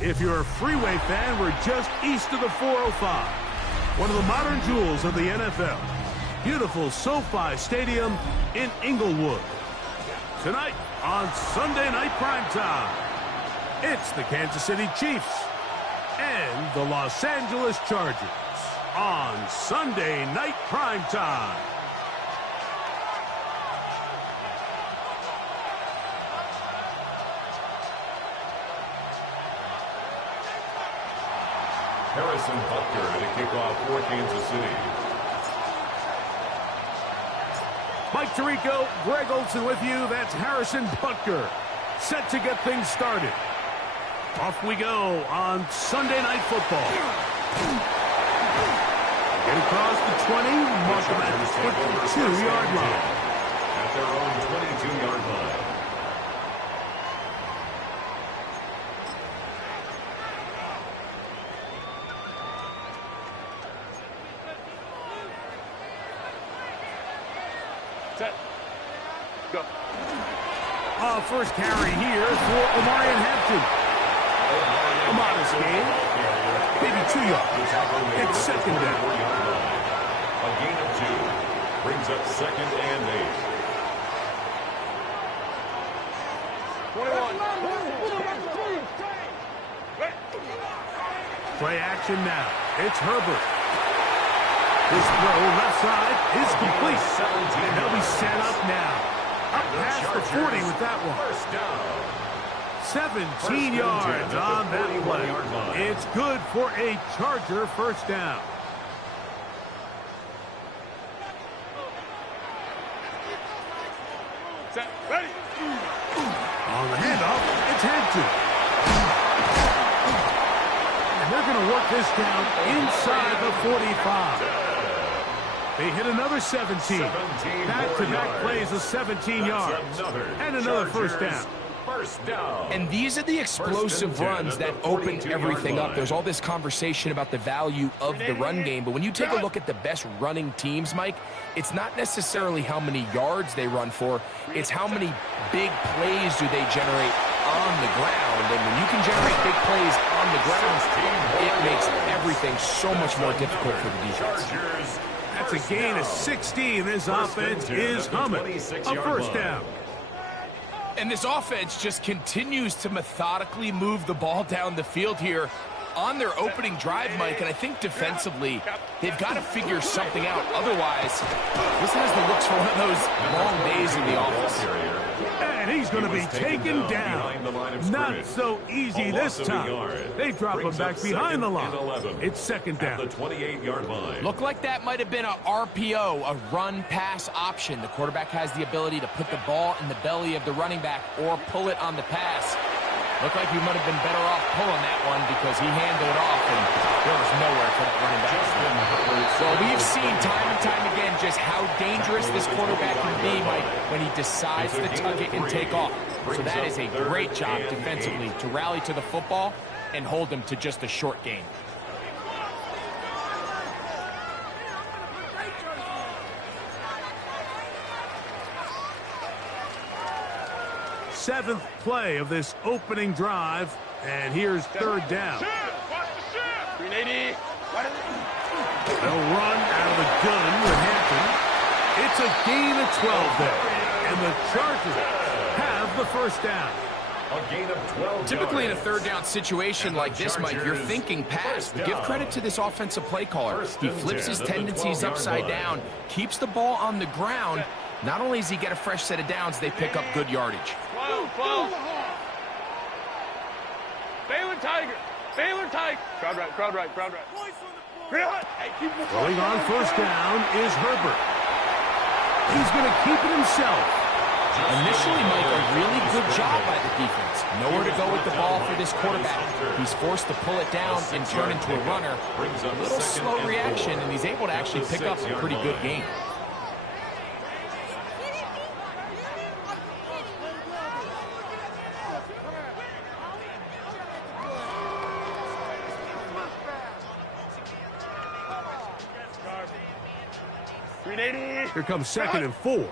If you're a Freeway fan, we're just east of the 405. One of the modern jewels of the NFL. Beautiful SoFi Stadium in Inglewood. Tonight on Sunday Night Primetime, it's the Kansas City Chiefs and the Los Angeles Chargers on Sunday Night Primetime. Harrison Butker to kick off for Kansas City. Mike Tirico, Greg Olson with you. That's Harrison Butker, set to get things started. Off we go on Sunday Night Football. Get across the 20, mark them at the 22-yard line. At their own 22-yard line. Set. Go. First carry here for Omarion Hampton. A modest gain. Maybe 2 yards. It's second down. A gain of 2. Brings up 2nd and 8. 21. Play action now. It's Herbert. This throw left side is complete. And they'll be set up now. Up past the 40 with that one. 17 yards on that play. It's good for a Charger first down. Set. Ready. On the handoff, it's Hampton. And they're going to work this down inside the 45. They hit another 17. Back-to-back plays of 17 yards. And another first down. And these are the explosive runs that open everything up. There's all this conversation about the value of the run game, but when you take a look at the best running teams, Mike, it's not necessarily how many yards they run for, it's how many big plays do they generate on the ground. And when you can generate big plays on the ground, it makes everything so much more difficult for the defense. That's a gain of 16. This offense is humming. A first down. And this offense just continues to methodically move the ball down the field here on their opening drive, Mike. And I think defensively, they've got to figure something out. Otherwise, this has the looks for one of those long days in the office. And he's going to be taken down. Not so easy this time. They drop him back behind the line. It's second down. At the 28-yard line. Looked like that might have been a RPO, a run-pass option. The quarterback has the ability to put the ball in the belly of the running back or pull it on the pass. Looked like he might have been better off pulling that one because he handed it off, and there was nowhere for that running back. Well, we've seen time and time again just how dangerous this quarterback can be, Mike, when he decides to tuck it and take off. So that is a great job defensively to rally to the football and hold him to just a short gain. Seventh play of this opening drive, and here's third down. $380. They'll run out of the gun with Hampton. It's a gain of 12 there, and the Chargers have the first down. A gain of 12. Typically in a third down situation like this, Mike, you're thinking pass. Give credit to this offensive play caller. He flips his tendencies upside down, keeps the ball on the ground. Not only does he get a fresh set of downs, they pick up good yardage. 12. Baylor Tiger. Crowd right. Going on first down is Herbert. He's going to keep it himself. Initially, Mike, a really good job by the defense. Nowhere to go with the ball for this quarterback. He's forced to pull it down and turn into a runner. A little slow reaction, and he's able to actually pick up a pretty good gain. Here comes second and 4. Hey,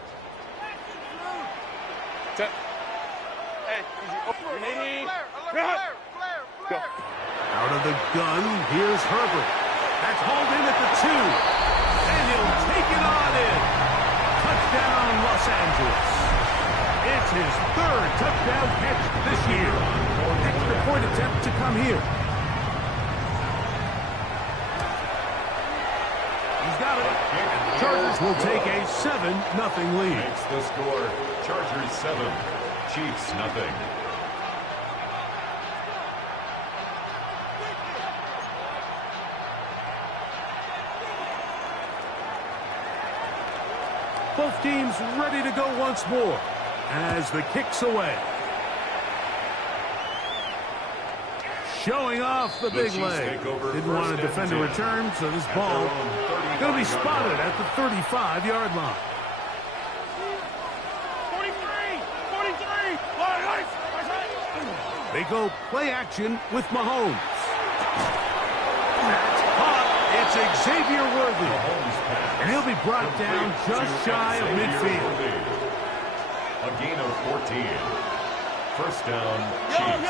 easy. Go. Out of the gun, here's Herbert. That's hauled in at the 2. And he'll take it on in. Touchdown, Los Angeles. It's his third touchdown catch this year. Extra point attempt to come here. He's got it. Chargers will take a 7-0 lead. Makes the score. Chargers 7, Chiefs nothing. Both teams ready to go once more as the kick's away. Showing off the big leg. Didn't want to defend a return, so this ball going to be spotted at the 35-yard line. 43. They go play action with Mahomes. That's caught. It's Xavier Worthy. And he'll be brought down just shy of midfield. A gain of 14. First down, Chiefs.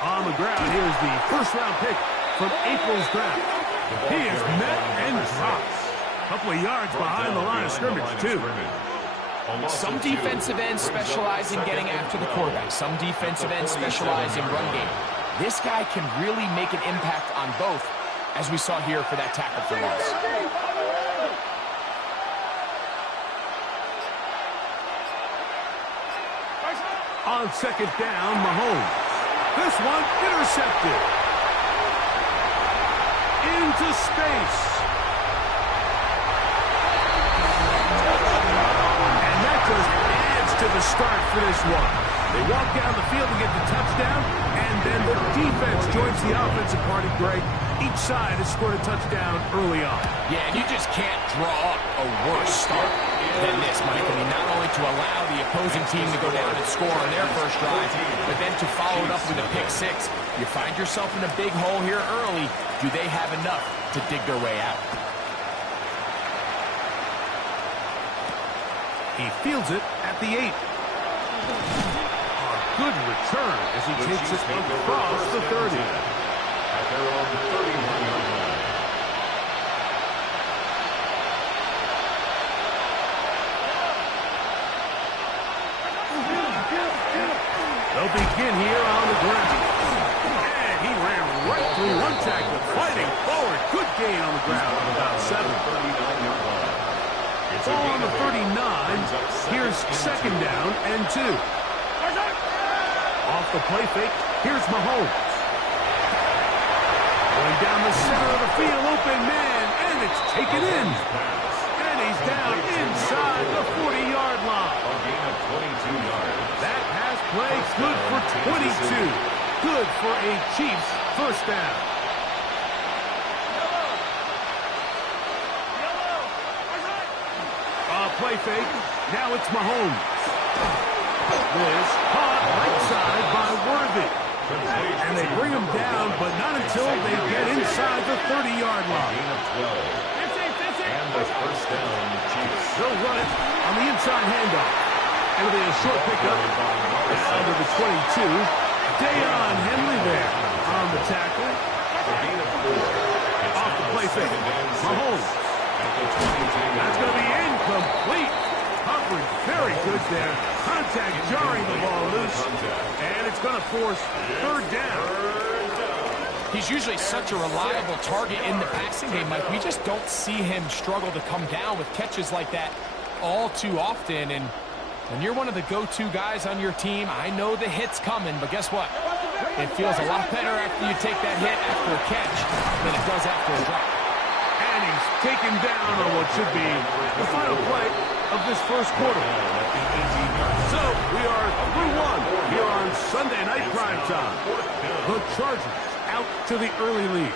On the ground, here's the first-round pick from April's draft. He is met and drops. A couple of yards behind the line of scrimmage, too. Some defensive ends specialize in getting after the quarterback. Some defensive ends specialize in run game. This guy can really make an impact on both, as we saw here for that tackle for loss. On second down, Mahomes. This one intercepted. Into space. And that just adds to the start for this one. They walk down the field to get the touchdown, and then the defense joins the offensive party, Greg. Each side has scored a touchdown early on. Yeah, and you just can't draw up a worse start than this, Mike. I mean, not only to allow the opposing team to go down and score on their first drive, but then to follow it up with a pick six. You find yourself in a big hole here early. Do they have enough to dig their way out? He fields it at the 8. A good return as he takes it across the 30. At their own 31-yard line. gain on the ground of about 7. Ball on the 39. Here's second down and 2. Off the play fake, here's Mahomes. Going down the center of the field, open man, and it's taken in. And he's down inside the 40-yard line. A gain of 22 yards. That pass play good for 22. Good for a Chiefs first down. Play fake. Now it's Mahomes. This caught right side by Worthy. And they bring him down, but not until they get inside the 30-yard line. Gain of 12. And the first down, Chiefs. They'll run it on the inside handoff. It'll be a short pickup down to the 22. Dayon Henley there on the tackle. A gain of 4. Off the play fake. Mahomes. That's going to be incomplete. Coverage very good there. Contact jarring the ball loose. And it's going to force third down. He's usually such a reliable target in the passing game, Mike. We just don't see him struggle to come down with catches like that all too often. And when you're one of the go-to guys on your team, I know the hit's coming, but guess what? It feels a lot better after you take that hit after a catch than it does after a drop. And he's taken down on what should be the final play of this first quarter. So we are through one here on Sunday Night Primetime. The Chargers out to the early lead.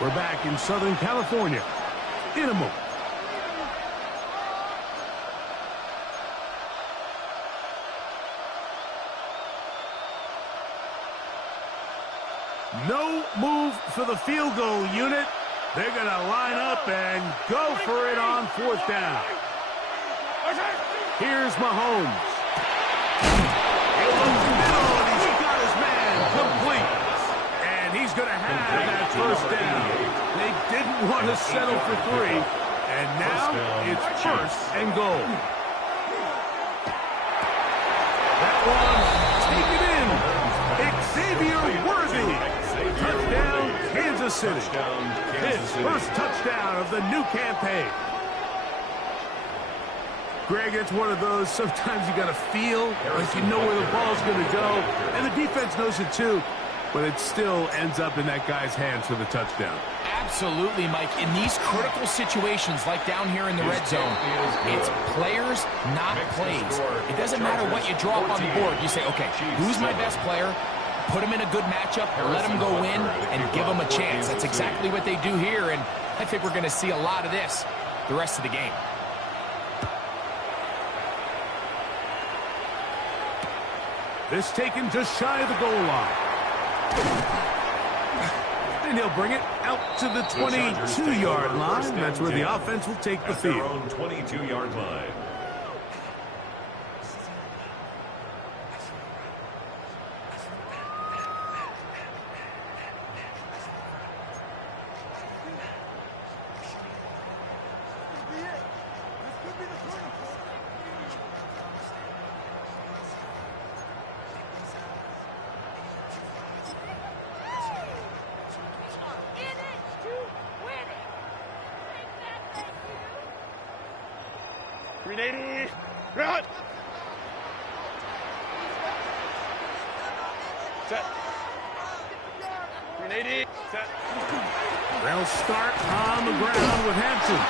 We're back in Southern California in a moment. No move for the field goal unit. They're going to line up and go for it on fourth down. Here's Mahomes. He looks middle, and he's got his man complete. And he's going to have that first down. They didn't want to settle for 3. And now it's first and goal. That one, take it in. Xavier Worthy. Touchdown, Kansas City. His first touchdown of the new campaign. Greg, it's one of those, sometimes you got to feel like you know where the ball's going to go. And the defense knows it too. But it still ends up in that guy's hands for the touchdown. Absolutely, Mike. In these critical situations, like down here in the red zone, it's players, not plays. It doesn't matter what you draw up on the board. You say, okay, who's my best player? Put him in a good matchup, let him go in, and give him a chance. That's exactly what they do here, and I think we're going to see a lot of this the rest of the game. This taken just shy of the goal line. And he'll bring it out to the 22-yard line. That's where the offense will take the field. Their own 22-yard line. Run! Set. 380. Set. They'll start on the ground with Hampton.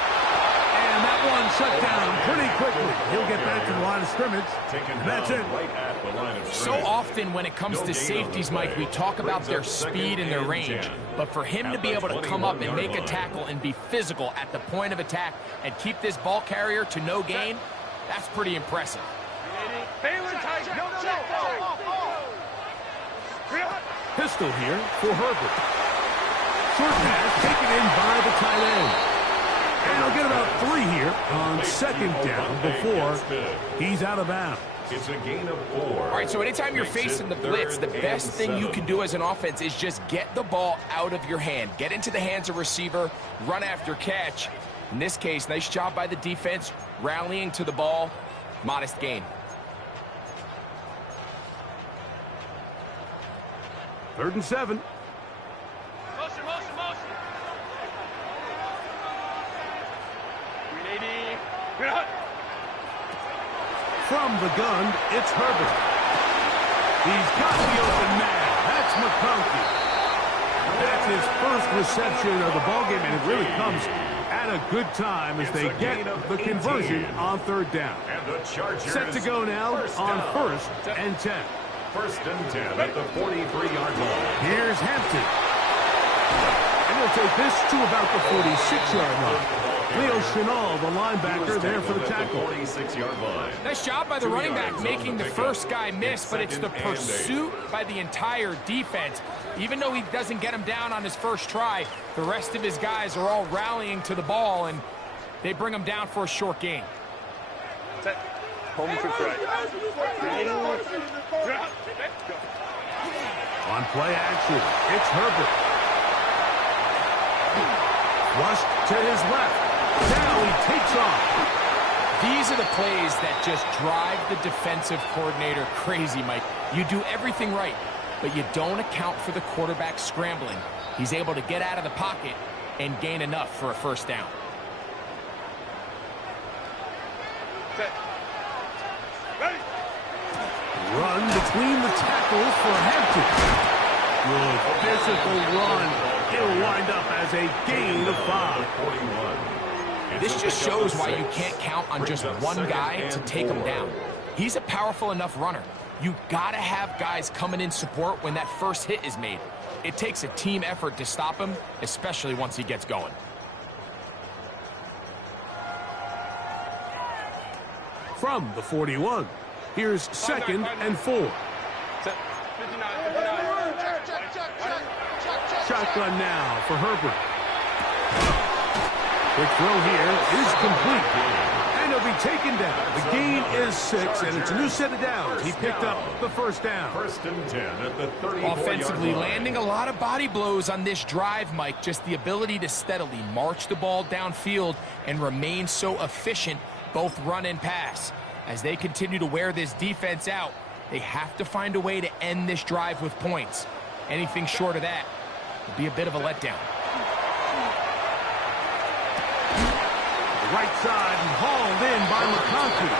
And that one shut down pretty quickly. He'll get back to the line of scrimmage. And that's it. Right at the line of So often when it comes to safeties, Mike, we talk about their speed and their range. But for him to be able to come up and make a tackle and be physical at the point of attack and keep this ball carrier to no gain, that's pretty impressive. Pistol here for Herbert. Short pass taken in by the tight end. And he'll get about 3 here on second down before he's out of bounds. It's a gain of 4. All right, so anytime you're facing the blitz, the best thing you can do as an offense is just get the ball out of your hand. Get into the hands of receiver, run after catch. In this case, nice job by the defense, rallying to the ball. Modest gain. 3rd and 7. Motion, motion, motion. From the gun, it's Herbert. He's got the open man. That's McConkey. That's his first reception of the ballgame, and it really comes at a good time as they get the conversion on third down. Set to go now on 1st and 10. 1st and 10 at the 43-yard line. Here's Hampton. And he'll take this to about the 46-yard line. Leo Chenal, the linebacker, there for the tackle. 46-yard line. Nice job by the running back making the first guy miss, but it's the pursuit by the entire defense. Even though he doesn't get him down on his first try, the rest of his guys are all rallying to the ball, and they bring him down for a short gain. Home trip right. On play action, it's Herbert. Flushed to his left. Now he takes off. These are the plays that just drive the defensive coordinator crazy, Mike. You do everything right, but you don't account for the quarterback scrambling. He's able to get out of the pocket and gain enough for a first down. Run between the tackles for Hampton. Good physical run. It'll wind up as a gain of 5. This just shows why you can't count on just one guy to take him down. He's a powerful enough runner. You gotta have guys coming in support when that first hit is made. It takes a team effort to stop him, especially once he gets going. From the 41, here's 2nd and 4. Shotgun now for Herbert. Quick throw here is complete. And he'll be taken down. The gain is 6, and it's a new set of downs. He picked up the first down. 1st and 10 at the 34-yard Offensively, line. landing a lot of body blows on this drive, Mike. Just the ability to steadily march the ball downfield and remain so efficient, both run and pass. As they continue to wear this defense out, they have to find a way to end this drive with points. Anything short of that would be a bit of a letdown. Right side and hauled in by McConkey.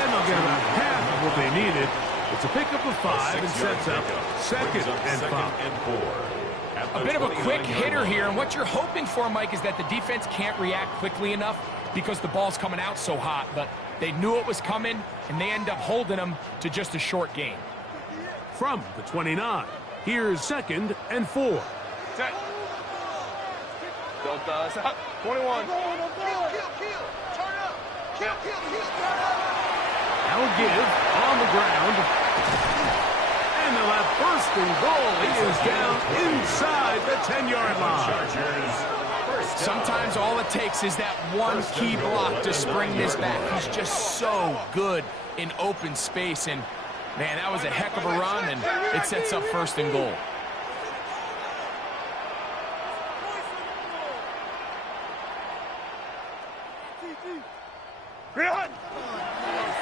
And they'll get about half of what they needed. It's a pickup of 5 and sets up 2nd and 5. A bit of a quick hitter here, and what you're hoping for, Mike, is that the defense can't react quickly enough because the ball's coming out so hot, but they knew it was coming, and they end up holding them to just a short gain. From the 29, here's 2nd and 4. Set. 21. Now give on the ground. And they'll have 1st and goal. He is down inside the 10-yard line. Sometimes all it takes is that one key block to spring this back. He's just so good in open space. And, man, that was a heck of a run, and it sets up 1st and goal.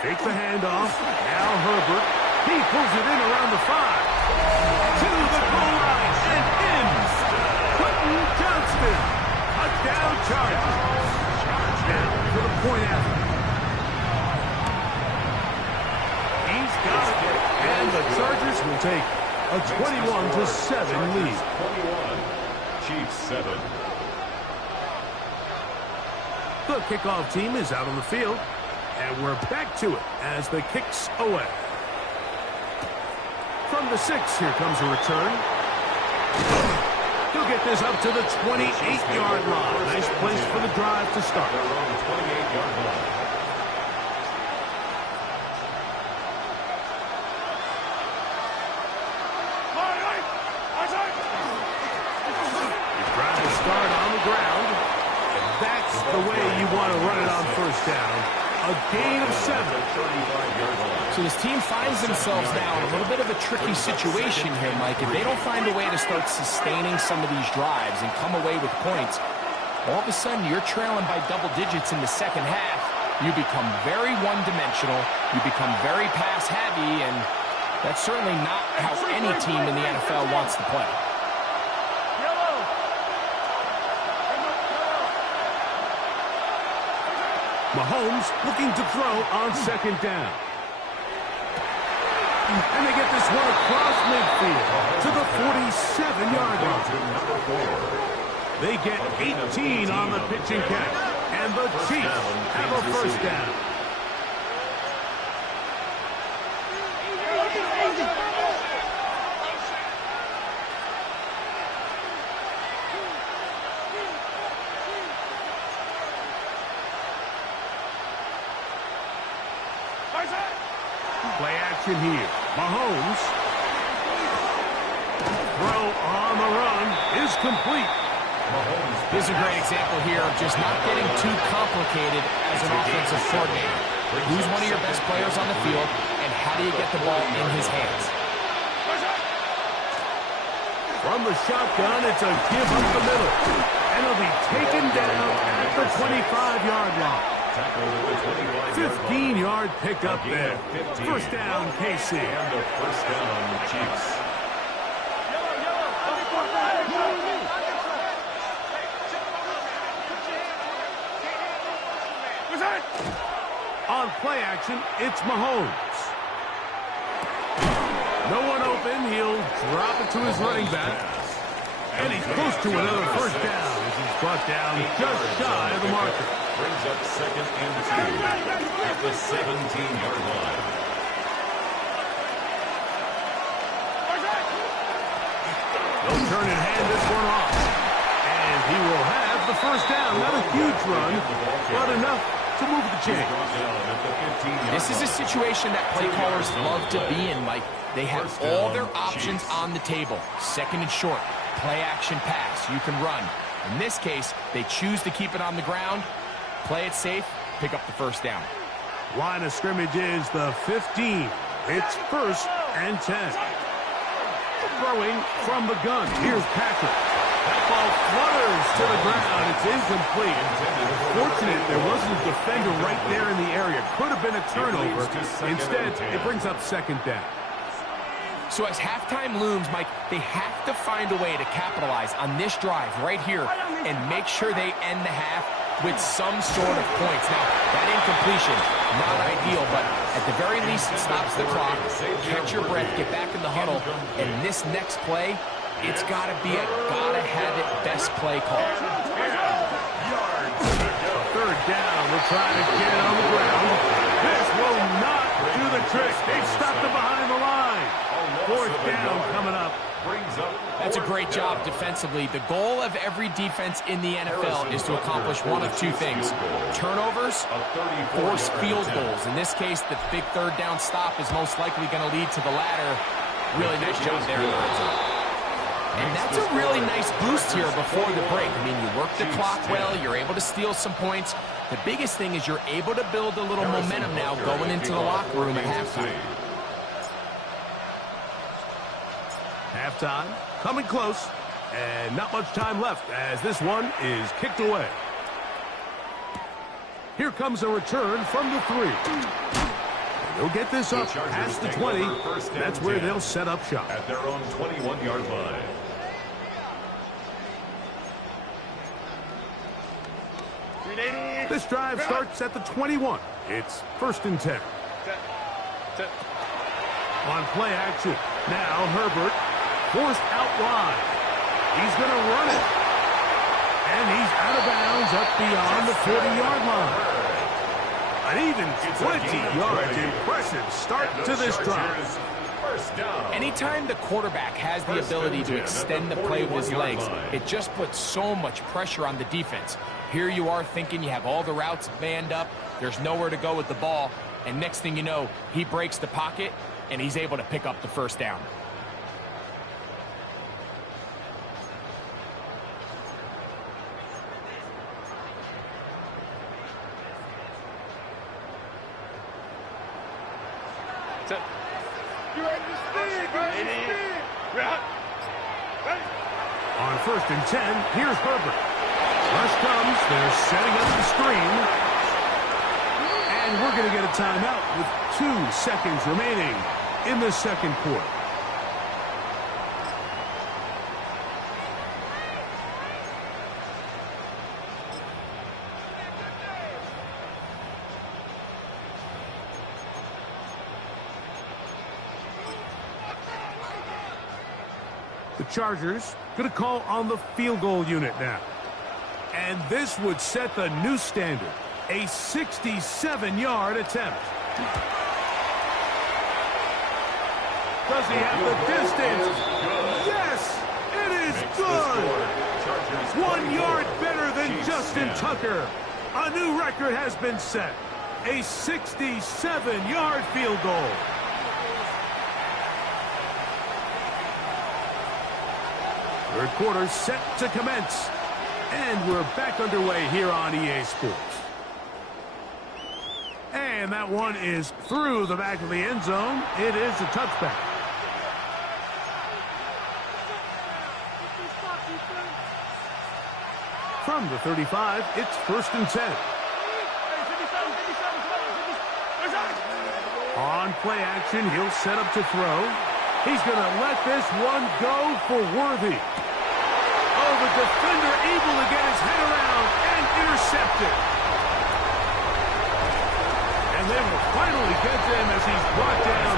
Take the handoff. Now Herbert. He pulls it in around the 5. To the goal line and in. Quentin Johnston. Touchdown Chargers. Now for the point after. He's got it. And the Chargers will take a 21-7 lead. 21. Chiefs 7. The kickoff team is out on the field. And we're back to it as the kick's away. From the 6, here comes a return. He'll get this up to the 28-yard line. Nice place for the drive to start. They're on the 28-yard line. Your drive will start on the ground. And that's the way you want to run it on 1st down. A gain of 7. So this team finds themselves now in a little bit of a tricky situation here, Mike. If they don't find a way to start sustaining some of these drives and come away with points, all of a sudden you're trailing by double digits in the second half. You become very one-dimensional. You become very pass-heavy, and that's certainly not how any team in the NFL wants to play. Mahomes looking to throw on second down. And they get this one across midfield to the 47-yard line. They get 18 on the pitching catch, and the Chiefs have a first down. Play action here. Mahomes. Throw on the run is complete. This is a great example here of just not getting too complicated as an offensive coordinator. Who's one of your best players on the field, and how do you get the ball in his hands? From the shotgun, it's a give up the middle. And it'll be taken down at the 25-yard line. 15-yard pickup there. First down, KC. And the first down, Chiefs. On play action, it's Mahomes. No one open. He'll drop it to his running back. And he's close to another first down as he's brought down just shy of the marker. Brings up second and 2 at the 17-yard line. They'll turn and hand this one off. And he will have the first down. Not a huge run, but enough to move the chain. This is a situation that play callers love to be in, Mike. They have all their options on the table. Second and short, play action pass. You can run. In this case, they choose to keep it on the ground, play it safe, pick up the first down. Line of scrimmage is the 15. It's first and 10. Throwing from the gun. Here's Patrick. That ball flutters to the ground. It's incomplete. Fortunate there wasn't a defender right there in the area. Could have been a turnover. Instead, it brings up second down. So as halftime looms, Mike, they have to find a way to capitalize on this drive right here and make sure they end the half with some sort of points. Now, that incompletion, not ideal, but at the very least, it stops the clock. Catch your breath, get back in the huddle, and this next play, it's got to be a gotta-have-it best play call. Third down, we're trying to get it on the ground. This will not do the trick. They've stopped it behind the line. Fourth down coming up. That's a great job defensively. The goal of every defense in the NFL is to accomplish one of two things. Turnovers, force field goals. In this case, the big third down stop is most likely going to lead to the latter. Really nice job there. And that's a really nice boost here before the break. I mean, you work the clock well, you're able to steal some points. The biggest thing is you're able to build a little momentum now going into the locker room at halftime. Halftime, coming close, and not much time left as this one is kicked away. Here comes a return from the 3. They'll get this up past the 20. That's where they'll set up shop. At their own 21-yard line. This drive starts at the 21. It's first and 10. On play action, now Herbert forced out wide. He's going to run it. And he's out of bounds up beyond the 40-yard line. An even 20 yards. Impressive start to this drive. Anytime the quarterback has the ability to extend the play with his legs, it just puts so much pressure on the defense. Here you are thinking you have all the routes manned up, there's nowhere to go with the ball, and next thing you know, he breaks the pocket, and he's able to pick up the first down. On first and 10, here's Herbert. Rush comes, they're setting up the screen. And we're going to get a timeout with 2 seconds remaining in the second quarter. The Chargers going to call on the field goal unit now. And this would set the new standard. A 67-yard attempt. Does he have the distance? Yes, it is good. 1 yard better than Justin Tucker. A new record has been set. A 67-yard field goal. Third quarter set to commence. And we're back underway here on EA Sports. And that one is through the back of the end zone. It is a touchback. From the 35, it's 1st and 10. On play action, he'll set up to throw. He's going to let this one go for Worthy. Oh, the defender able to get his head around and intercept it. And they will finally get him as he's brought down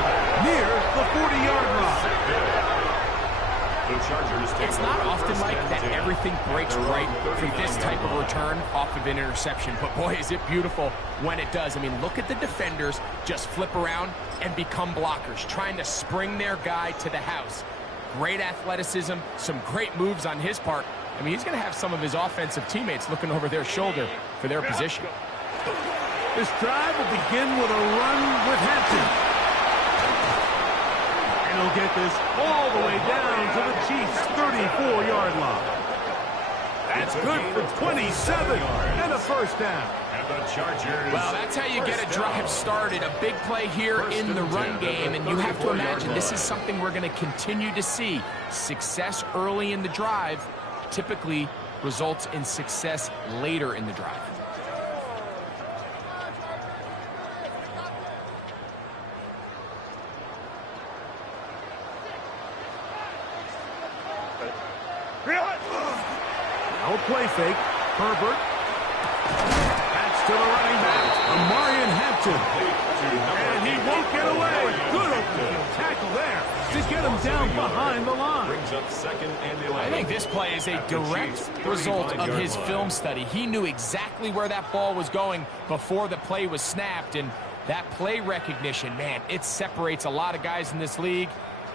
near the 40-yard line. It's not often like that everything breaks right for this type of return off of an interception, but boy, is it beautiful when it does. I mean, look at the defenders just flip around and become blockers, trying to spring their guy to the house. Great athleticism, some great moves on his part. I mean, he's going to have some of his offensive teammates looking over their shoulder for their position. This drive will begin with a run with Hampton. And he'll get this all the way down to the Chiefs' 34-yard line. That's good for 27 and a first down. Well, that's how you get a drive started. A big play here in the run game, and you have to imagine this is something we're going to continue to see. Success early in the drive typically results in success later in the drive. No play fake. Herbert. That's to the running back, Amarian Hampton. And he won't get away. Good opening tackle there to get him down behind the line. I think this play is a direct result of his film study. He knew exactly where that ball was going before the play was snapped, and that play recognition, man, it separates a lot of guys in this league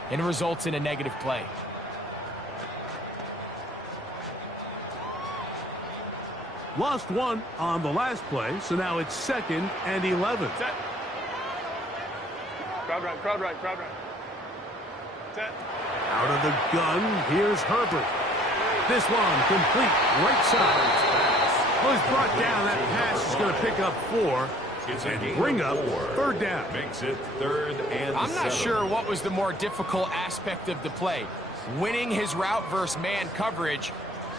and it results in a negative play. Lost one on the last play, so now it's 2nd and 11. Set. Crowd right, crowd right, crowd right. Set. Out of the gun, here's Herbert. This one complete, right side. Well, he's brought down. That pass is going to pick up 4 and bring up 3rd down. Makes it 3rd and I'm not 7. sure what was the more difficult aspect of the play. Winning his route versus man coverage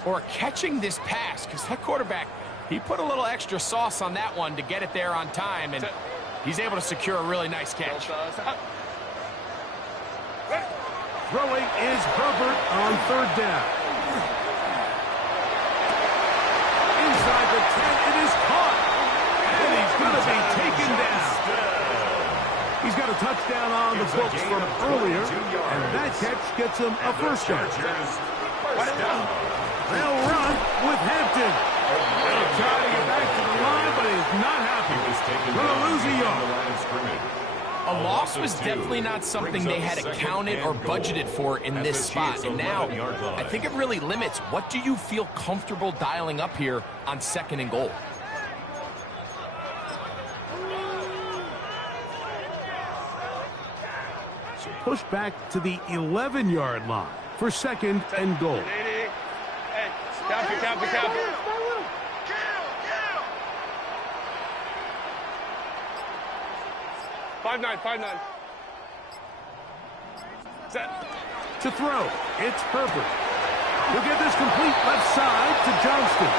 or catching this pass, because that quarterback, he put a little extra sauce on that one to get it there on time, and he's able to secure a really nice catch. Throwing is Herbert on 3rd down. Inside the 10, it is caught. And he's going to be taken down. He's got a touchdown on the books from earlier, and that catch gets him a first down. They'll run with Hampton. They'll try to get back to the line, but he's not happy. Going to lose a yard. A loss was definitely not something they had accounted or budgeted for in this spot. And now, I think it really limits what do you feel comfortable dialing up here on 2nd and goal. So push back to the 11-yard line for 2nd and goal. Count it, count it, count it. Five nine. Set. To throw, it's Herbert. He'll get this complete left side to Johnston.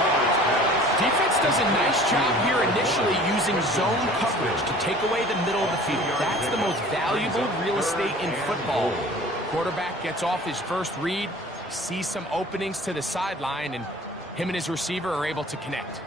Defense does a nice job here initially using zone coverage to take away the middle of the field. That's the most valuable real estate in football. Quarterback gets off his first read, sees some openings to the sideline, and him and his receiver are able to connect.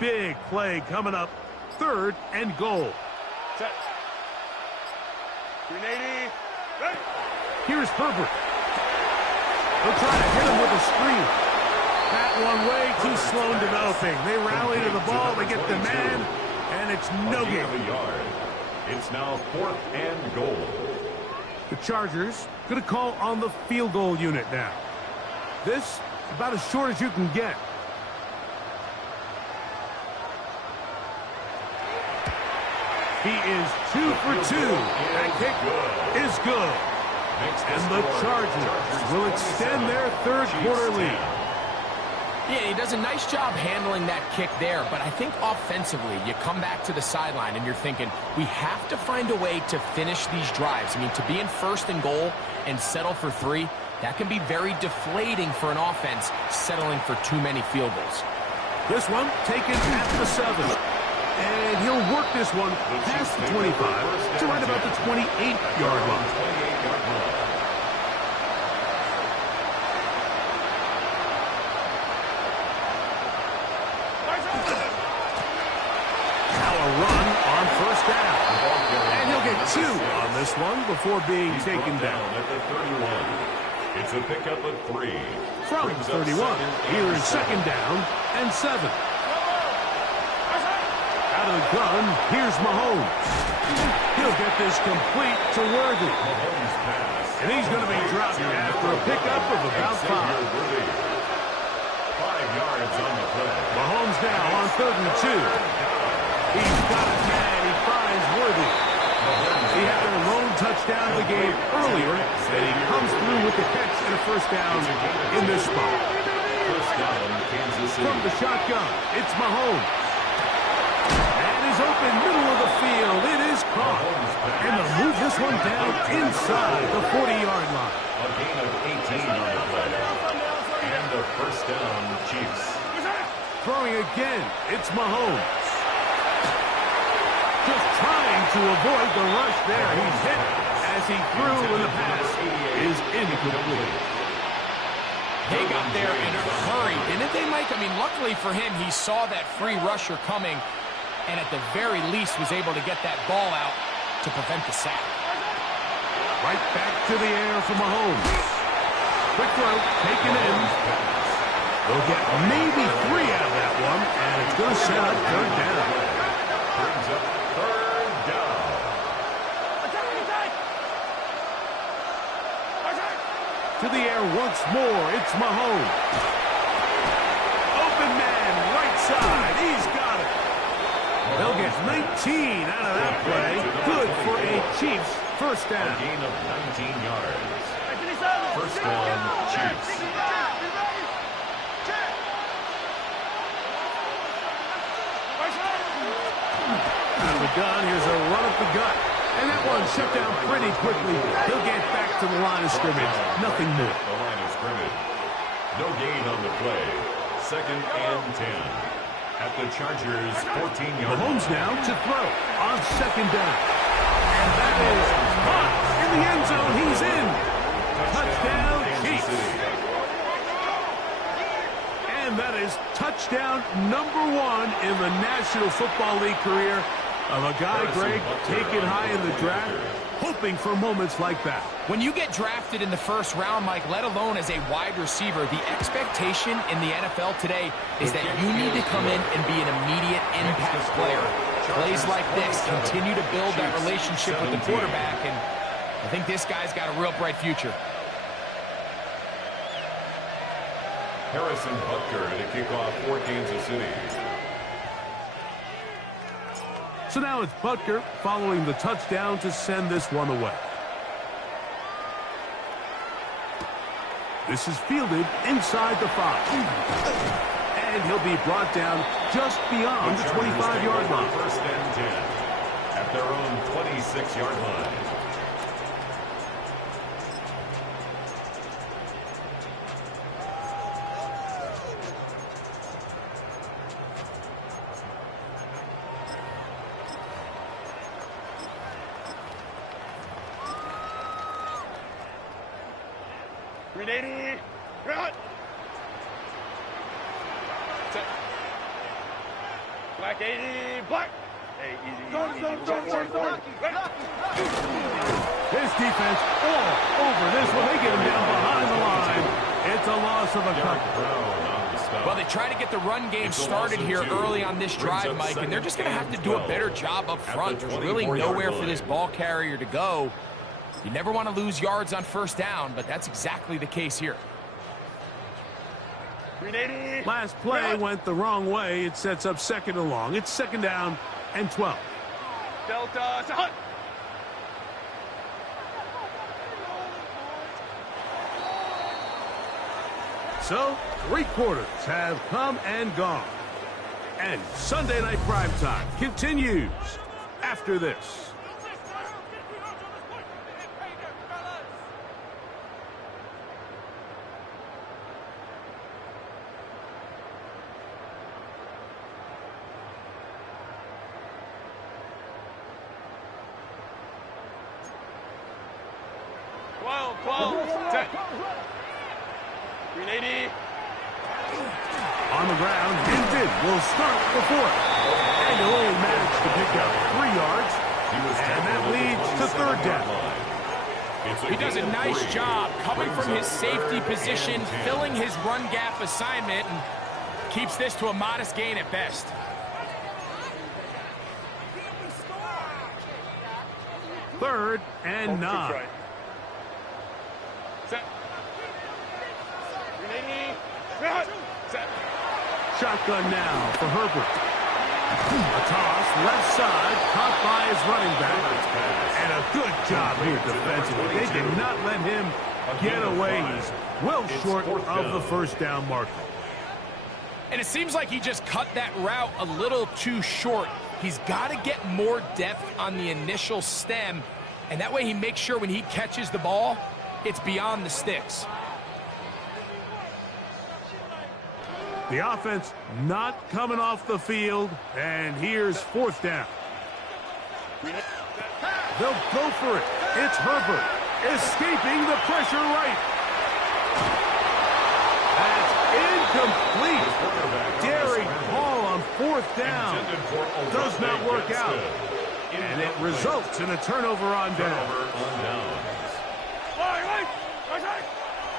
big play coming up. 3rd and goal. Set. 380. Ready. Here's Herbert. They'll try to hit him with a screen. That one way too slow in developing. They rally to the ball. They get the man, and it's no gain good. of a yard. It's now 4th and goal. The Chargers going to call on the field goal unit now. This about as short as you can get. He is 2 for 2. That kick is good. And the Chargers will extend their 3rd quarter lead. Yeah, he does a nice job handling that kick there, but I think offensively, you come back to the sideline and you're thinking, we have to find a way to finish these drives. I mean, to be in 1st and goal and settle for 3, that can be very deflating for an offense settling for too many field goals. This one taken at the 7. And he'll work this one past the 25 to right about the 28-yard line. Now a run on 1st down. And he'll get 2 on this one before being taken down. At the 31. It's a pickup of 3. From 31, here is 2nd down and 7. Out of the gun, here's Mahomes. He'll get this complete to Worthy. And he's going to be dropped after a pickup of about 5. 5 yards on the play. Mahomes now on 3rd and 2. He's got a man. He finds Worthy. He had their lone touchdown of the game earlier, and he comes through with the catch and a 1st down in this spot. 1st down, Kansas City. From the shotgun, it's Mahomes. And is open middle of the field. It is caught. And they'll move this one down inside the 40-yard line. A gain of 18 on the play. And a 1st down, Chiefs. Throwing again, it's Mahomes. Just trying to avoid the rush there. He's hit as he threw, and the pass is incomplete. They got there in a hurry, didn't they, Mike? I mean, luckily for him, he saw that free rusher coming, and at the very least was able to get that ball out to prevent the sack. Right back to the air for Mahomes. Quick throw, taken in. They'll get maybe 3 out of that one, and it's going to set up 3rd down. Brings up 3rd down. To the air once more, it's Mahomes. Open man, right side, he's got it. They'll get 19 out of that play. Good for a Chiefs 1st A down. gain of 19 yards. 1st down, Chiefs. Out of the gun, here's a run up the gut. And that one shut down pretty quickly. He'll get back to the line of scrimmage. Nothing more. The line of scrimmage. No gain on the play. 2nd and 10. At the Chargers' 14-yard line. Mahomes now to throw on 2nd down. And that is caught in the end zone. He's in. Touchdown, Chiefs. And that is touchdown number 1 in the National Football League career of a guy, Greg, taken high in the draft, hoping for moments like that. When you get drafted in the 1st round, Mike, let alone as a wide receiver, the expectation in the NFL today is that you need to come in and be an immediate impact player. Plays like this continue to build that relationship with the quarterback, and I think this guy's got a real bright future. Harrison Butker to kick off for Kansas City. So now it's Butker following the touchdown to send this one away. This is fielded inside the 5. And he'll be brought down just beyond the 25-yard line. 1st and 10 at their own 26-yard line. Black 80, black. Hey, easy. His defense all over this one. They get him down behind the line. It's a loss of a couple. Well, they try to get the run game started here early on this drive, Mike, and they're just going to have to do a better job up front. There's really nowhere for this ball carrier to go. You never want to lose yards on first down, but that's exactly the case here. Last play went the wrong way. It sets up second and long. It's second down and 12. Delta, hunt. So, 3 quarters have come and gone. And Sunday Night Primetime continues after this. On the ground, Hinton will start the fourth. And he'll only manage to pick up 3 yards. And that leads to third down. He does a nice job coming from his safety position, filling his run gap assignment, and keeps this to a modest gain at best. Third and 9. Set. Set. Shotgun now for Herbert. A toss, left side, caught by his running back. And a good job here defensively. They did not let him get away. He's well short of the first down marker. And it seems like he just cut that route a little too short. He's got to get more depth on the initial stem, and that way he makes sure when he catches the ball, it's beyond the sticks. The offense not coming off the field, and here's fourth down. They'll go for it. It's Herbert escaping the pressure right. That's incomplete. Daring Hall on fourth down. Does not work out. And it results in a turnover on down.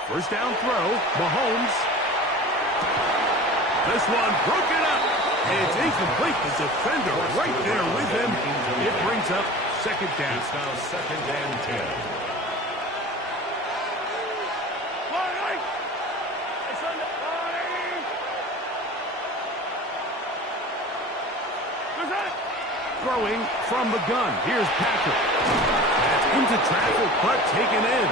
First down throw. Mahomes. This one broken up. It's incomplete. The defender right there with him. It brings up second down. It's now second and 10. Throwing from the gun. Here's Patrick. That's into traffic, but taken in.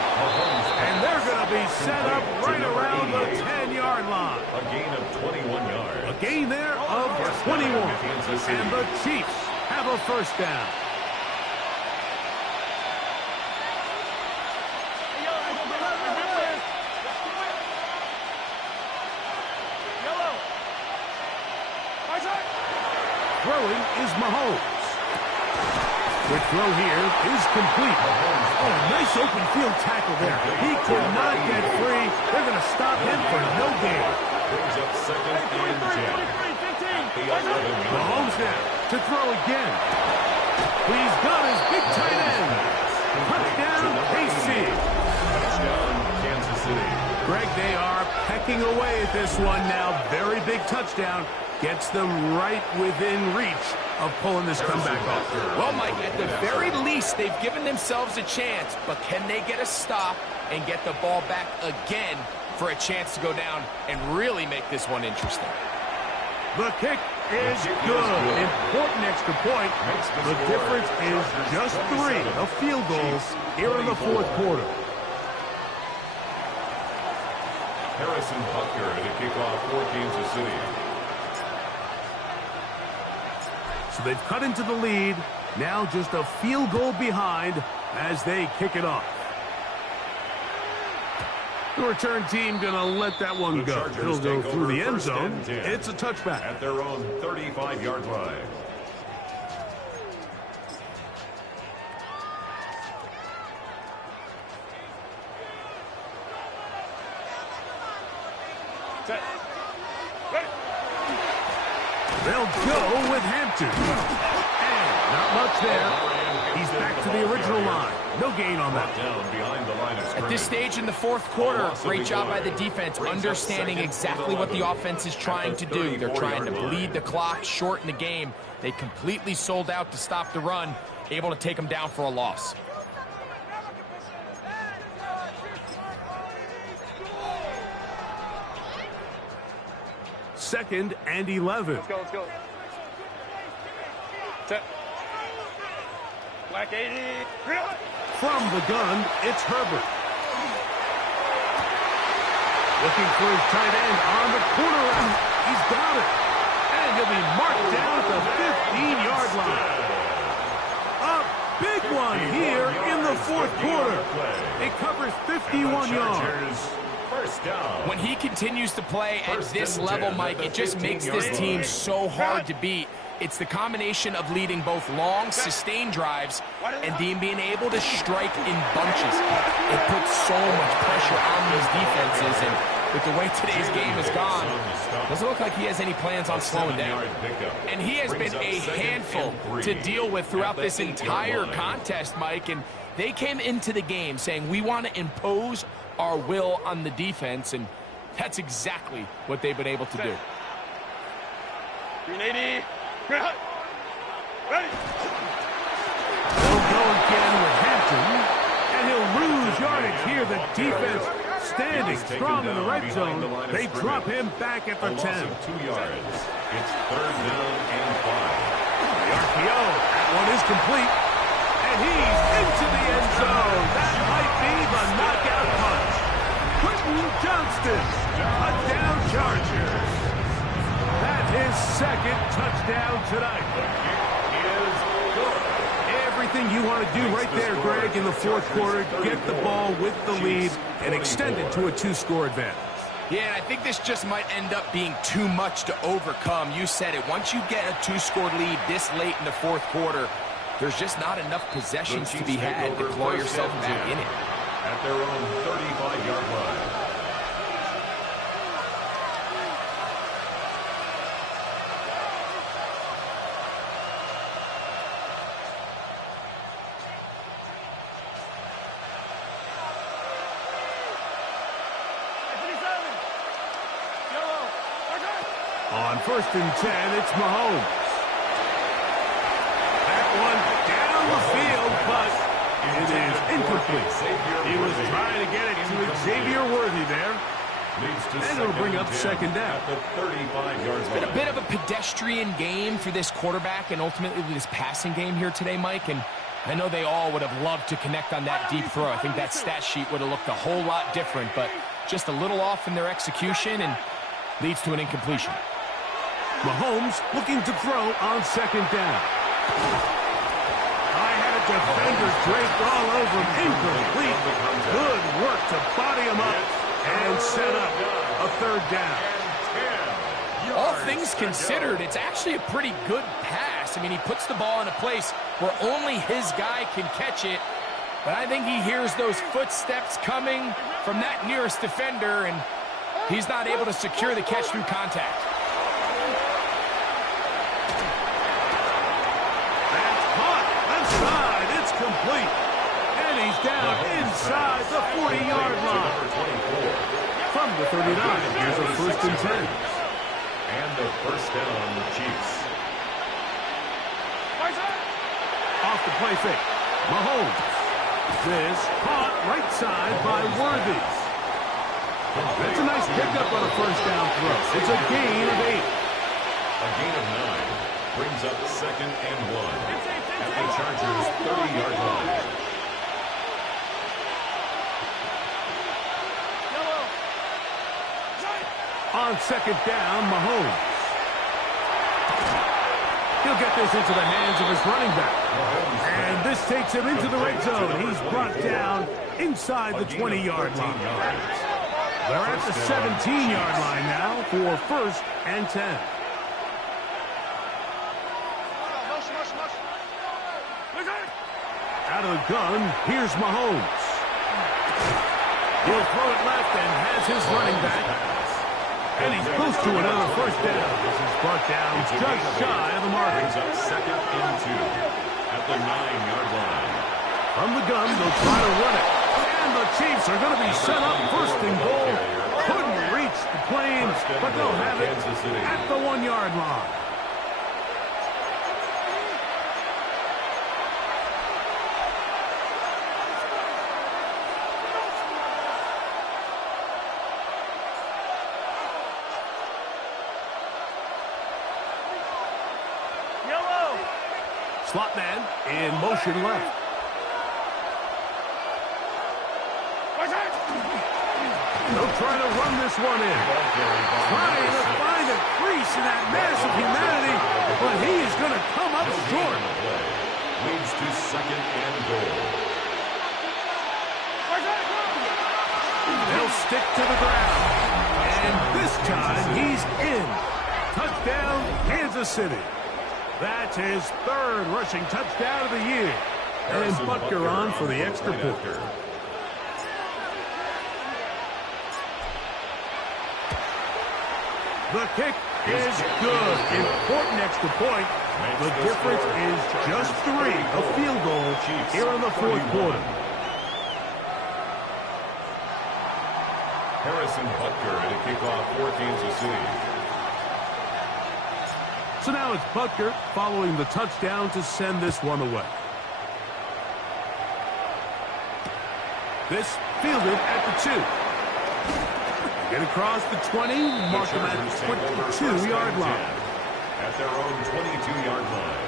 And they're going to be set up right around the 10-yard line. A gain of 21 yards. A gain there of 21. And the Chiefs have a first down. Throwing is Mahomes. Quick throw here is complete. Oh, nice open field tackle there. He could not get free. They're going to stop him for no gain. Brings up second and 10. Mahomes now to throw again. He's got his big tight end. Touchdown, KC. Touchdown, Kansas City. Greg, they are pecking away at this one now. Very big touchdown. Gets them right within reach of pulling this comeback off. Well, Mike, at the very least, they've given themselves a chance, but can they get a stop and get the ball back again for a chance to go down and really make this one interesting? The kick is good. Important extra point. The difference is just 3, a field goal here in the fourth quarter. Harrison Butker to kick off for Kansas City. So they've cut into the lead. Now just a field goal behind as they kick it off. The return team going to let that one go. It'll go through the end zone. It's a touchback. At their own 35-yard line. They'll go with Hampton. And not much there. He's back to the original line. No gain on that. At this stage in the fourth quarter, great job by the defense, understanding exactly what the offense is trying to do. They're trying to bleed the clock, shorten the game. They completely sold out to stop the run, able to take them down for a loss. Second and 11. Let's go, let's go. Set. Black 80. From the gun, it's Herbert. Looking for his tight end on the corner route. He's got it. And he'll be marked down at the 15-yard line. A big one here in the fourth quarter. It covers 51 yards. When he continues to play at this level, Mike, it just makes this team so hard to beat. It's the combination of leading both long, sustained drives and then being able to strike in bunches. It puts so much pressure on these defenses, and with the way today's game has gone, doesn't look like he has any plans on slowing down. And he has been a handful to deal with throughout this entire contest, Mike, and they came into the game saying, we want to impose our will on the defense, and that's exactly what they've been able to do. 380. Ready. They'll go again with Hampton, and he'll lose yardage here. The defense standing strong in the right zone. They drop him back at the 10. 2 yards. It's third down and 5. The RPO, that one is complete. And he's into the end zone. That might be the knockout punch. Quentin Johnston, a down Charger. That's his second touchdown tonight. Everything you want to do right there, Greg, in the fourth quarter, get the ball with the lead and extend it to a 2-score advantage. Yeah, and I think this just might end up being too much to overcome. You said it. Once you get a 2-score lead this late in the fourth quarter, there's just not enough possessions to be had to claw yourself back in it. At their own 35-yard line. On first and 10, it's Mahomes. That one down the field, but it is incomplete. He was trying to get it to Xavier Worthy there. And it'll bring up second down. It's been a bit of a pedestrian game for this quarterback and ultimately this passing game here today, Mike. And I know they all would have loved to connect on that deep throw. I think that stat sheet would have looked a whole lot different, but just a little off in their execution and leads to an incompletion. Mahomes looking to throw on second down. I had a defender draped all over him. Incomplete. Good work to body him up and set up a third down. All things considered, it's actually a pretty good pass. I mean, he puts the ball in a place where only his guy can catch it. But I think he hears those footsteps coming from that nearest defender, and he's not able to secure the catch through contact. It's complete. And he's down inside the 40-yard line. From the 39, here's a first and 10. And the first down, the Chiefs. Off the play fake. Mahomes. This caught right side by Worthy. That's a nice pickup on a first down throw. It's a gain of 8. A gain of 9 brings up second and 1. At the Chargers' 30-yard line. On second down, Mahomes. He'll get this into the hands of his running back. And this takes him into the red zone. He's brought down inside the 20-yard line. They're at the 17-yard line now for first and 10. Out of the gun, here's Mahomes. He'll throw it left and has his running back. And he's close to another first down. This is brought down just shy of the mark. Brings up 2nd and 2 at the 9-yard line. From the gun, they'll try to run it. And the Chiefs are going to be set up first and goal. Couldn't reach the plane, but they'll have it at the 1-yard line. Slot man in motion left. They'll try to run this one in. Trying to find a crease in that mass of humanity, but he is going to come up short. Leads to 2nd and goal. They'll stick to the ground. And this time he's in. Touchdown, Kansas City. That's his 3rd rushing touchdown of the year. And Butker on for the extra point. The kick is good. Important extra point. The difference is just 3. A field goal here in the 4th quarter. Harrison Butker to kick off for Kansas City. So now it's Butker following the touchdown to send this one away. This fielded at the 2. Get across the 20, mark them at the 22-yard line. At their own 22-yard line.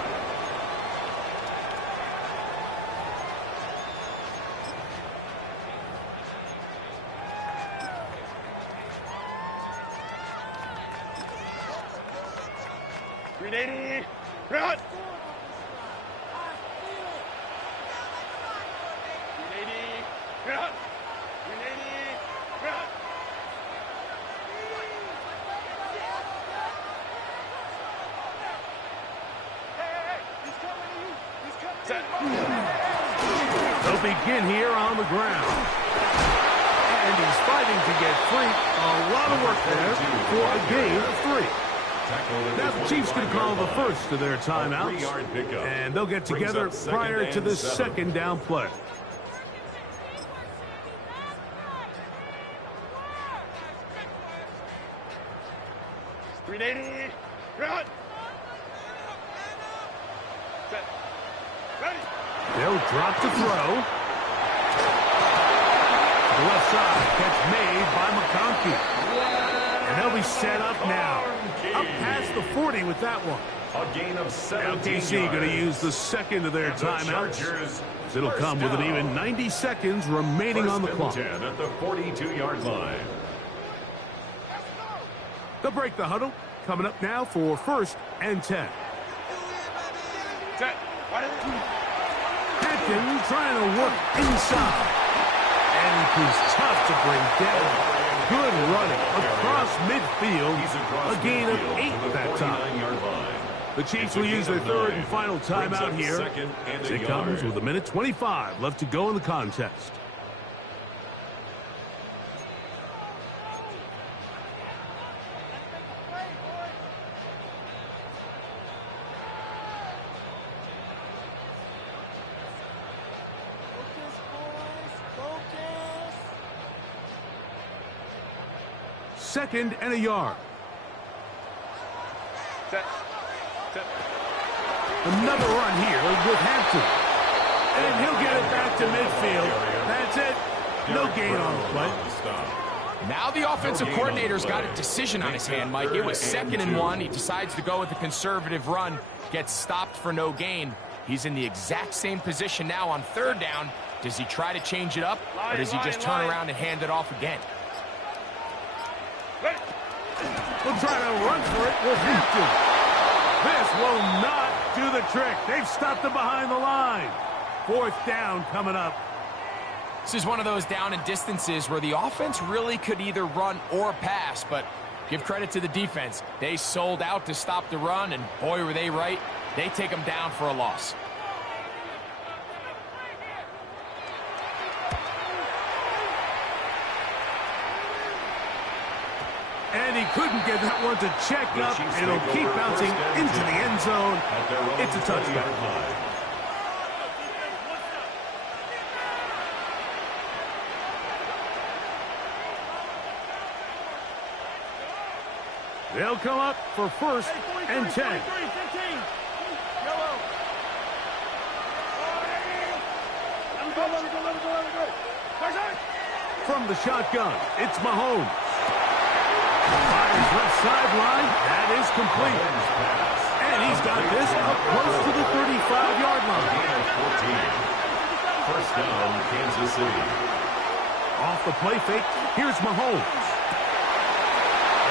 Run! They'll begin here on the ground. And he's fighting to get free. A lot of work there for a gain of 3. Now the Chiefs can call the first of their timeouts, and they'll get together prior to the 2nd down play. Run! Set. Ready! They'll drop to throw. The left side, catch made by McConkey. And they'll be set up now. Up past the 40 with that one. A gain of 17 LTC going to use the 2nd of their timeouts. It'll come with an even 90 seconds remaining on the clock. 10 at the 42-yard line. They'll break the huddle. Coming up now for 1st and 10. Set. Atkins trying to work inside. And he's tough to bring down. Good running across midfield. A gain of 8 that time. The Chiefs will use their 3rd and final timeout here. As it comes with 1:25 left to go in the contest. Second and a yard. Set. Set. Another run here with Hampton. And he'll get it back to midfield. That's it. No gain on the play. Now the offensive coordinator's got a decision on his hand, Mike. It was 2nd and 1. He decides to go with a conservative run. Gets stopped for no gain. He's in the exact same position now on 3rd down. Does he try to change it up, or does he just turn around and hand it off again? We'll try to run for it with Hampton. This will not do the trick. They've stopped him behind the line. 4th down coming up. This is one of those down and distances where the offense really could either run or pass, but give credit to the defense. They sold out to stop the run, and boy, were they right. They take them down for a loss. And he couldn't get that one to check up. It'll keep bouncing into the end zone. It's a touchdown. They'll come up for first and 10. From the shotgun, it's Mahomes. Fires left sideline. That is complete. And he's got this up close to the 35-yard line. 14. First down, Kansas City. Off the play fake, here's Mahomes.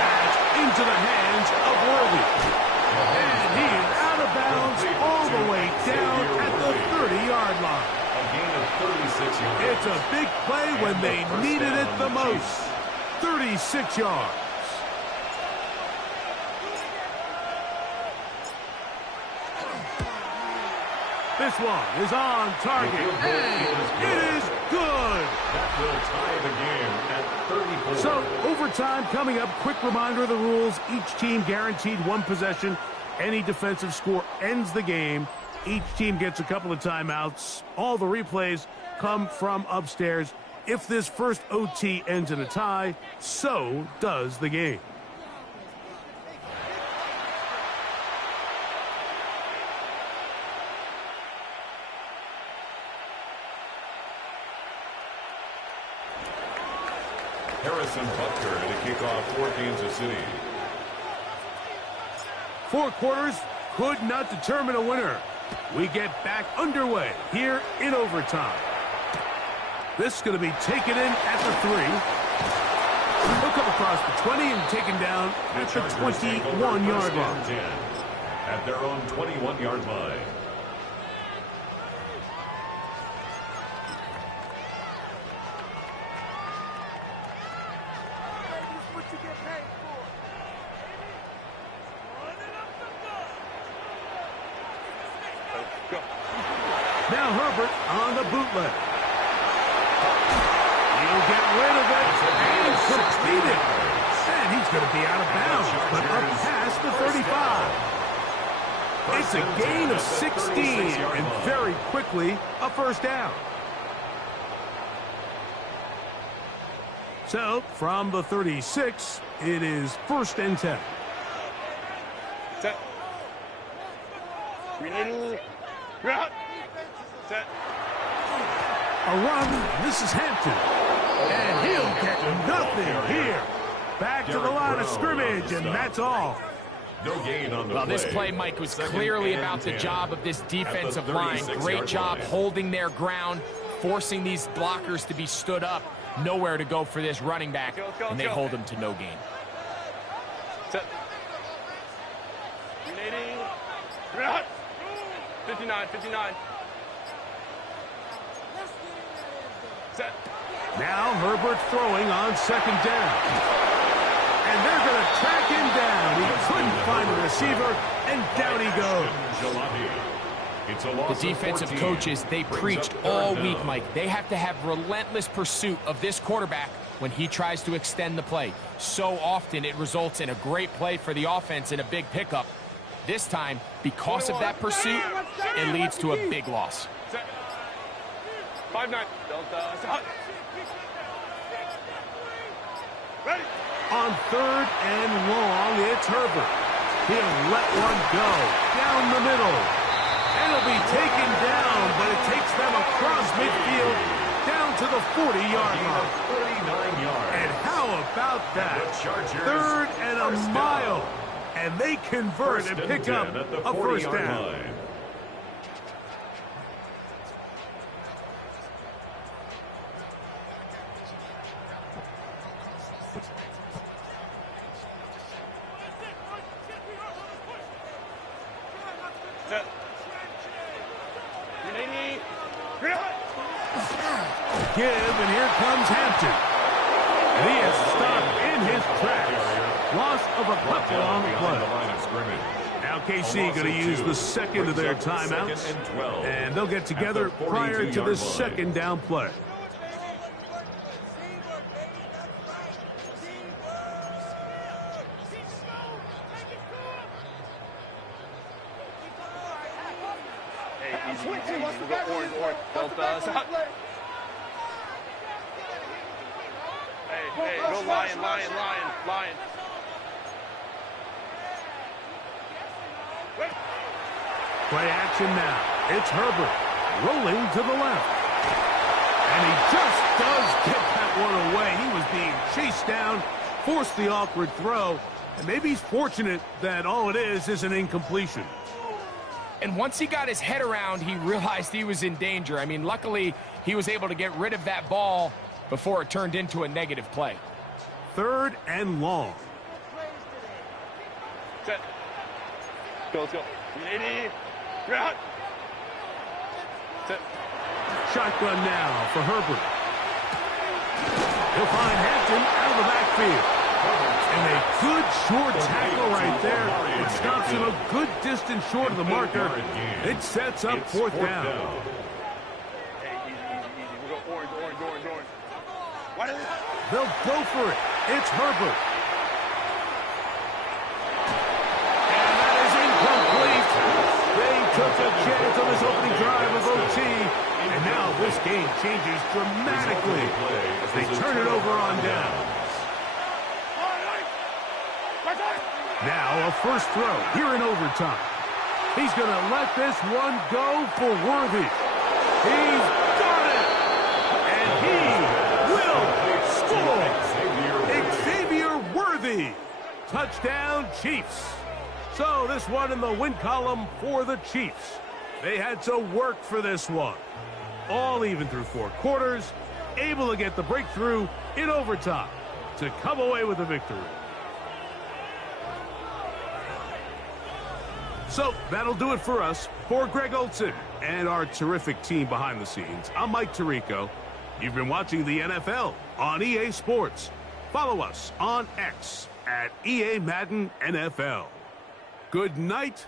That's into the hands of Worthy. And he is out of bounds all the way down at the 30-yard line. A gain of 36 yards. It's a big play when they needed it the most. 36 yards. This one is on target, and it is good. That will tie the game at 34. So, overtime coming up. Quick reminder of the rules. Each team guaranteed one possession. Any defensive score ends the game. Each team gets a couple of timeouts. All the replays come from upstairs. If this first OT ends in a tie, so does the game. Harrison Butker to kick off for Kansas City. 4 quarters could not determine a winner. We get back underway here in overtime. This is going to be taken in at the 3. He'll come across the 20 and taken down at the 21-yard line. At their own 21-yard line. Now Herbert on the bootleg. He'll get rid of it and complete it. And he's going to be out of bounds, but up past the 35. It's a gain of 16, and very quickly a first down. So, from the 36, it is first and 10. Set. Set. A run, this is Hampton. And he'll get nothing here. Back to the line of scrimmage, and that's all. No gain on the Well, this play, Mike, was clearly about the job of this defensive line. Great job holding their ground, forcing these blockers to be stood up. Nowhere to go for this running back, and they hold him to no gain. Set. 59, 59. Set. Now Herbert throwing on second down. And they're going to track him down. He couldn't find the receiver, and down he goes. The defensive coaches, they preached all week, Mike. They have to have relentless pursuit of this quarterback when he tries to extend the play. So often it results in a great play for the offense and a big pickup. This time, because of that pursuit, it leads to a big loss. 5-9. Ready. On third and long, it's Herbert. He'll let one go down the middle. And it'll be taken down, but it takes them across midfield down to the 40-yard line. 49 yards. And how about that? Third and a mile. And they convert and pick up a first down. Set. Give, and here comes Hampton. And he is stopped in his tracks. Loss of a couple on the play. Now KC going to use the second of their timeouts. And they'll get together prior to the second down play. Hey, easy, easy, easy. We'll go orange, orange. Don't stop. Hey, go lion, lion, lion, lion. Play action now. It's Herbert rolling to the left. And he just does get that one away. He was being chased down, forced the awkward throw, and maybe he's fortunate that all it is an incompletion. And once he got his head around, he realized he was in danger. I mean, luckily, he was able to get rid of that ball before it turned into a negative play. 3rd and long. Set. Let's go. You're out. Set. Shotgun now for Herbert. He'll find Hampton out of the backfield. And a good short tackle right there. It stops him a good distance short of the marker. It sets up 4th down. Hey, easy, easy, easy. We'll go orange, orange, orange, orange. Why did They'll go for it. It's Herbert. And that is incomplete. They took a chance on this opening drive of OT. And now this game changes dramatically as they turn it over on down. Now a first throw here in overtime. He's going to let this one go for Worthy. He's got it. And he will score. Xavier Worthy. Touchdown, Chiefs. So this one in the win column for the Chiefs. They had to work for this one. All even through 4 quarters, able to get the breakthrough in overtime to come away with a victory. So that'll do it for us. For Greg Olson and our terrific team behind the scenes, I'm Mike Tirico. You've been watching the NFL on EA Sports. Follow us on X at EA Madden NFL. Good night